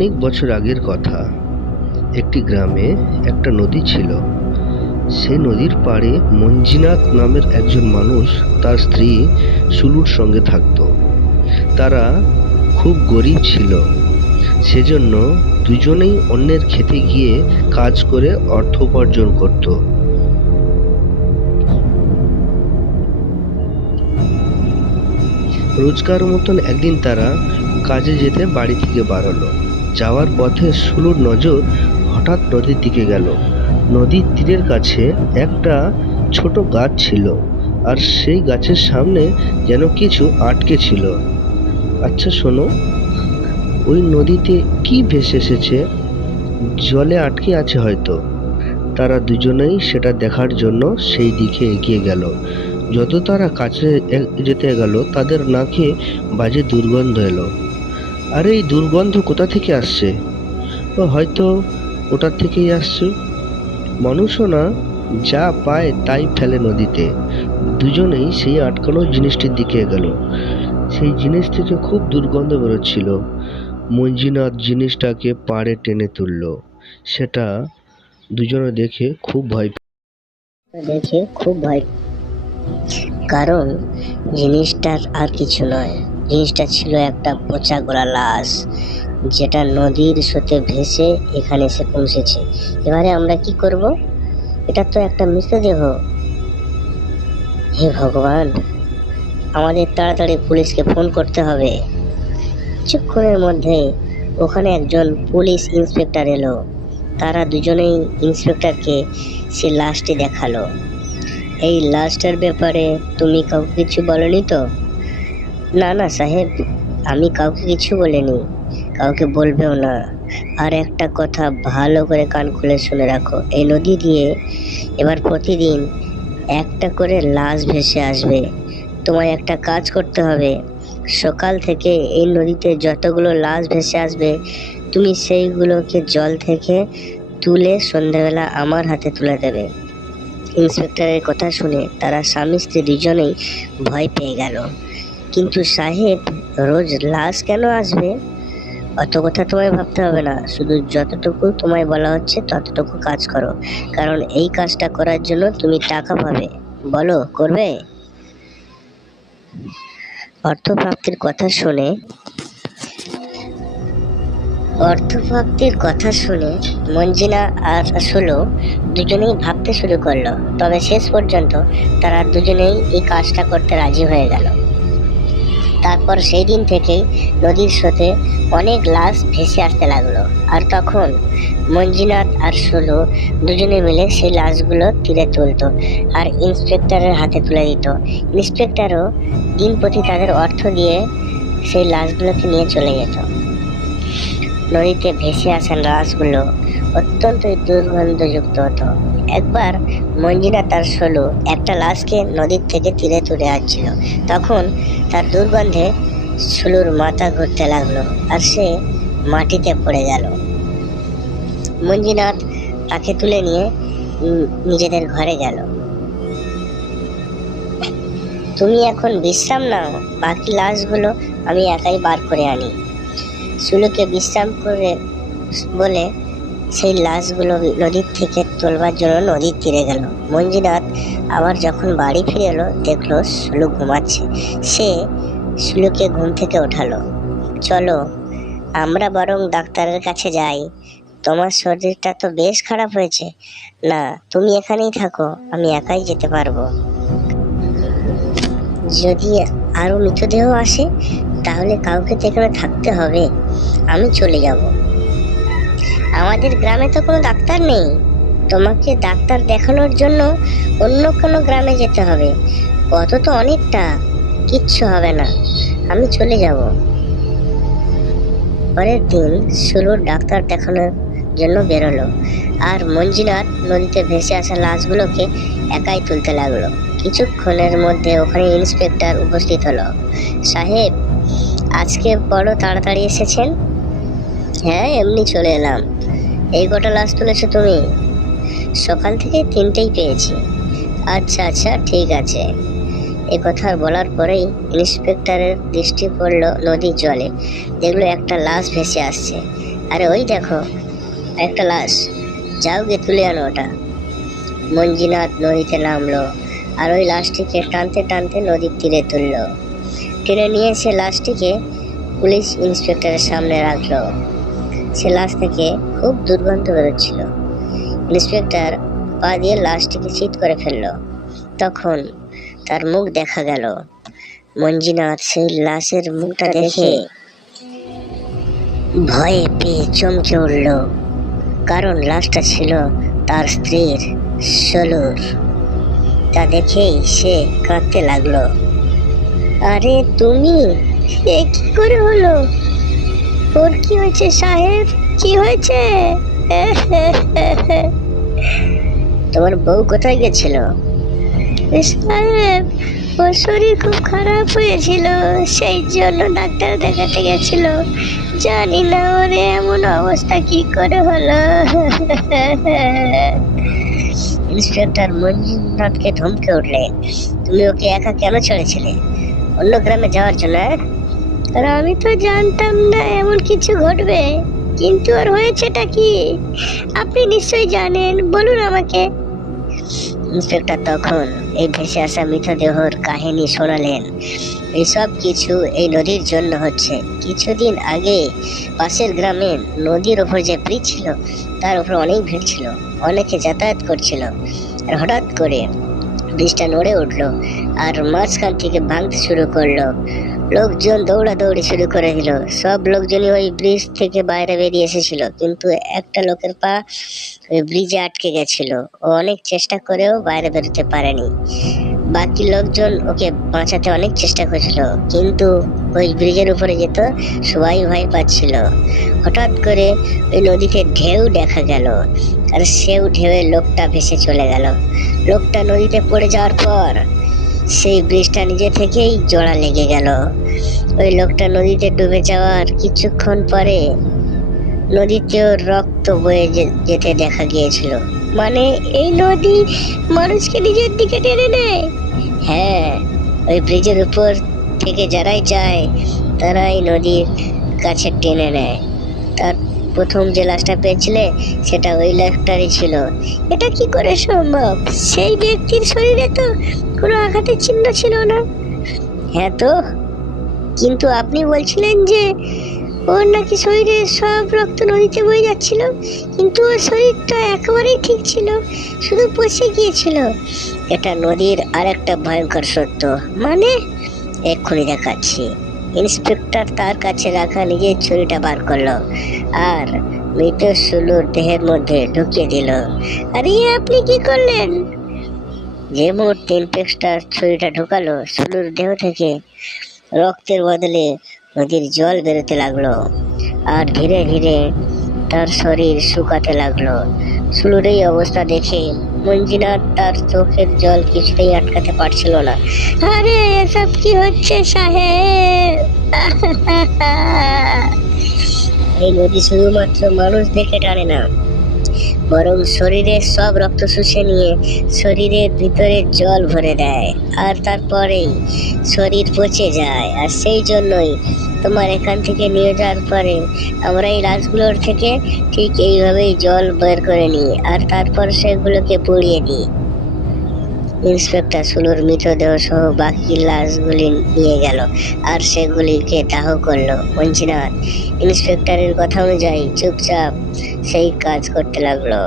অনেক বছর আগের কথা। একটি গ্রামে একটা নদী ছিল। সেই নদীর পাড়ে মঞ্জিনাথ নামের একজন মানুষ তার স্ত্রী সুলুর সঙ্গে থাকত। তারা খুব গরিব ছিল, সেজন্য দুজনেই অন্যের খেতে গিয়ে কাজ করে অর্থ উপার্জন করত। রোজকার মতন একদিন তারা কাজে যেতে বাড়ি থেকে বাড়ালো। যাওয়ার পথে সুলুর নজর হঠাৎ নদীর দিকে গেল। নদীর তীরের কাছে একটা ছোট গাছ ছিল, আর সেই গাছের সামনে যেন কিছু আটকে ছিল। আচ্ছা শোনো, ওই নদীতে কি ভেসে এসেছে? জলে আটকে আছে হয়তো। তারা দুজনেই সেটা দেখার জন্য সেই দিকে এগিয়ে গেল। যত তারা কাছে যেতে গেল, তাদের নাকে বাজে দুর্গন্ধ এলো। আরে এই দুর্গন্ধ কোথা থেকে আসছে? ও হয়তো ওটার থেকেই আসছে। মানুষও না, যা পায় তাই ফেলে নদীতে। দুজনেই সেই আটকানো জিনিসটির দিকে গেল। সেই জিনিস থেকে খুব দুর্গন্ধ বেরোচ্ছিল। মঞ্জিনাথ জিনিসটাকে পাড়ে টেনে তুলল। সেটা দুজনে দেখে খুব ভয় কারণ জিনিসটার আর কিছু নয়, জিনিসটা ছিল একটা পচা গলা লাশ, যেটা নদীর স্রোতে ভেসে এখানে এসে পৌঁছেছে। এবারে আমরা কি করব? এটা তো একটা মৃতদেহ। হে ভগবান, আমাদের তাড়াতাড়ি পুলিশকে ফোন করতে হবে। কিছুক্ষণের মধ্যে ওখানে একজন পুলিশ ইন্সপেক্টর এলো। তারা দুজনেই ইন্সপেক্টরকে সে লাশটি দেখালো। এই লাশটার ব্যাপারে তুমি কাউকে কিছু বলনি তো? না না সাহেব, আমি কাউকে কিছু বলিনি, কাউকে বলবেও না। আর একটা কথা ভালো করে কান খুলে শুনে রাখো, এই নদী দিয়ে এবার প্রতিদিন একটা করে লাশ ভেসে আসবে। তোমায় একটা কাজ করতে হবে, সকাল থেকে এই নদীতে যতগুলো লাশ ভেসে আসবে তুমি সেইগুলোকে জল থেকে তুলে সন্ধ্যাবেলা আমার হাতে তুলে দেবে। ইন্সপেক্টরের কথা শুনে তারা স্বামী স্ত্রী দুজনেই ভয় পেয়ে গেল। কিন্তু সাহেব, রোজ লাশ কেন আসবে? অত কথা তোমায় ভাবতে হবে না, শুধু যতটুকু তোমায় বলা হচ্ছে ততটুকু কাজ করো, কারণ এই কাজটা করার জন্য তুমি টাকা পাবে। বলো, করবে? অর্থপ্রাপ্তির কথা শুনে মঞ্জিনা আর সুলু দুজনেই ভাবতে শুরু করলো। তবে শেষ পর্যন্ত তারা দুজনেই এই কাজটা করতে রাজি হয়ে গেল। তারপর সেই দিন থেকেই নদীর স্রোতে অনেক লাশ ভেসে আসতে লাগলো। আর তখন মঞ্জিনাথ আর সুলু দুজনে মিলে সেই লাশগুলো তীরে তুলতো আর ইন্সপেক্টরের হাতে তুলে দিত। ইন্সপেক্টরও দিন প্রতি তাদের অর্থ দিয়ে সেই লাশগুলোকে নিয়ে চলে যেত। নদীতে ভেসে আসা লাশগুলো অত্যন্ত দুর্গন্ধযুক্ত হতো। একবার মঞ্জিনা তার সুলু একটা লাশকে নদীর থেকে তীরে তুলে আসছিল। তখন তার দুর্গন্ধে সুলুর মাথা ঘুরতে লাগলো আর সে মাটিতে পড়ে গেল। মঞ্জিনাথ তাকে তুলে নিয়ে নিজেদের ঘরে গেল। তুমি এখন বিশ্রাম নাও, বাকি লাশগুলো আমি একাই বার করে আনি। সুলুকে বিশ্রাম করে বলে সেই লাশগুলো নদীর থেকে তোলবার জন্য নদীর তীরে গেল। মঞ্জিনাথ আবার যখন বাড়ি ফিরে এলো, দেখলো সুলু ঘুমাচ্ছে। সে সুলুকে ঘুম থেকে ওঠালো। চলো আমরা বরং ডাক্তারের কাছে যাই, তোমার শরীরটা তো বেশ খারাপ হয়েছে। না, তুমি এখানেই থাকো, আমি একাই যেতে পারবো। যদি আরো মৃতদেহ আসে তাহলে কাউকে তো এখানে থাকতে হবে, আমি চলে যাব। আমাদের গ্রামে তো কোনো ডাক্তার নেই, তোমাকে ডাক্তার দেখানোর জন্য অন্য কোনো গ্রামে যেতে হবে। কত তো অনেকটা, কিচ্ছু হবে না, আমি চলে যাব। পরের দিন সুলু ডাক্তার দেখানোর জন্য বেরোলো, আর মঞ্জিনাথ নদীতে ভেসে আসা লাশগুলোকে একাই তুলতে লাগলো। কিছুক্ষণের মধ্যে ওখানে ইন্সপেক্টর উপস্থিত হলো। সাহেব, আজকে বড় তাড়াতাড়ি এসেছেন। হ্যাঁ, এমনি চলে এলাম। এই কটা লাশ তুলেছো তুমি? সকাল থেকে 3টেই পেয়েছি। আচ্ছা আচ্ছা, ঠিক আছে। এ কথা বলার পরেই ইন্সপেক্টরের দৃষ্টি পড়ল নদীর জলে। দেখলো একটা লাশ ভেসে আসছে। আরে ওই দেখো একটা লাশ, যাও গিয়ে তুলে আনো ওটা। মঞ্জিনাথ নদীতে নামলো আর ওই লাশটিকে টানতে টানতে নদীর তীরে তুললো। টেনে নিয়ে সে লাশটিকে পুলিশ ইন্সপেক্টরের সামনে রাখলো। সে লাশ থেকে খুব দুর্গন্ধ বেরোচ্ছিল। ইন্সপেক্টর পা দিয়ে লাশটিকে চিৎ করে ফেললো। তখন তার মুখ দেখা গেল। মঞ্জিনাথ সেই লাশের মুখটা দেখে ভয়ে পেয়ে চমকে উঠল, কারণ লাশটা ছিল তার স্ত্রীর সলুর। তা দেখেই সে কাঁদতে লাগলো। আরে তুমি, এ কি করে হলো? ওর কি হয়েছে সাহেব, কি হয়েছে? তোমার বউ কোথায় গেছিল? সাহেব, ওর শরীর খুব খারাপ হয়েছিল, সেই জন্য ডাক্তার দেখাতে গেছিল। জানি না ওর এমন অবস্থা কি করে হলো। ইন্সপেক্টর মঞ্জুনাথকে ধমকে উঠলে, তুমি ওকে একা কেন ছেড়েছিলে? অন্য গ্রামে যাওয়ার জন্য? আর আমি তো জানতাম না এমন কিছু ঘটবে, কিন্তু ওর হয়েছেটা কি আপনি নিশ্চয়ই জানেন, বলুন আমাকে। ইন্সপেক্টর তখন এই ভেসে আসা মৃতদেহর কাহিনী শোনালেন। এই সব কিছু এই নদীর জন্য হচ্ছে। কিছুদিন আগে পাশের গ্রামে নদীর ওপর যে ব্রিজ ছিল তার উপর অনেক ভিড় ছিল, অনেকে যাতায়াত করছিল। আর হঠাৎ করে ব্রিজটা নড়ে উঠলো আর মাঝখান থেকে ভাঙতে শুরু করলো। লোকজন দৌড়াদৌড়ি শুরু করে দিল। সব লোকজনই ওই ব্রিজ থেকে বাইরে বেরিয়ে এসেছিল, কিন্তু একটা লোকের পা ওই ব্রিজে আটকে গেছিল। ও অনেক চেষ্টা করেও বাইরে বেরোতে পারেনি। বাকি লোকজন ওকে বাঁচাতে অনেক চেষ্টা করেছিল, কিন্তু ওই ব্রিজের উপরে যেত সবাই ভয় পাচ্ছিল। হঠাৎ করে ওই নদীতে ঢেউ দেখা গেল, আর সেও ঢেউয়ে লোকটা ভেসে চলে গেল। লোকটা নদীতে পড়ে যাওয়ার পর সেই ব্রিজটা নিজে থেকেই জোড়া লেগে গেল। ওই লোকটা নদীতে ডুবে যাওয়ার কিছুক্ষণ পরে নদীতেও রক্ত বয়ে যেতে দেখা গিয়েছিল। মানে এই নদী মানুষকে নিজের দিকে টেনে নেয়। হ্যাঁ, ওই ব্রিজের উপর থেকে যারাই যায় তারাই নদীর কাছে টেনে নেয়। তার প্রথম যে লাশটা পেয়েছিলে সেটা ওই লাশটারই ছিল। এটা কি করে সম্ভব? সেই ব্যক্তির শরীরে তো কোনো আঘাতের চিহ্ন ছিল না। হ্যাঁ তো, কিন্তু আপনি বলছিলেন যে ওর নাকি শরীরে সব রক্ত নদীতে বয়ে যাচ্ছিল, কিন্তু ওর শরীরটা একেবারেই ঠিক ছিল, শুধু পচে গিয়েছিল। এটা নদীর আরেকটা ভয়ঙ্কর সত্য। মানে? এক্ষুনি দেখাচ্ছি। ইন্সপেক্টর তার কাছে রাখা নিজের ছুরিটা বার করলো আর মৃত সুলুর দেহের মধ্যে ঢুকিয়ে দিল। আরে আপনি কি করলেন? যে মুহূর্তে ইন্সপেক্টর ছুরিটা ঢুকালো, সুলুর দেহ থেকে রক্তের বদলে নদীর জল বেরোতে লাগলো আর ধীরে ধীরে তার শরীর শুকাতে লাগলো। সুলুর এই অবস্থা দেখে মঞ্জিনাথ তার চোখের জল কিছুতেই আটকাতে পারছিল না। আরে এসব কি হচ্ছে সাহেব? এই নদী শুধুমাত্র মানুষ দেখে টানে না, বরং শরীরের সব রক্ত শুষে নিয়ে শরীরের ভিতরে জল ভরে দেয়, আর তারপরেই শরীর পচে যায়। আর সেই জন্যই তোমার এখান থেকে নিয়ে যাওয়ার পরে আমরা এই লাশগুলোর থেকে ঠিক এইভাবেই জল বের করে নিই আর তারপর সেগুলোকে পুড়িয়ে দিই। ইন্সপেক্টর সুলুর মৃতদেহ সহ বাকি লাশগুলি নিয়ে গেল আর সেগুলিকে দাহ করলো। মঞ্জিনাথ ইন্সপেক্টরের কথা অনুযায়ী চুপচাপ সেই কাজ করতে লাগলো।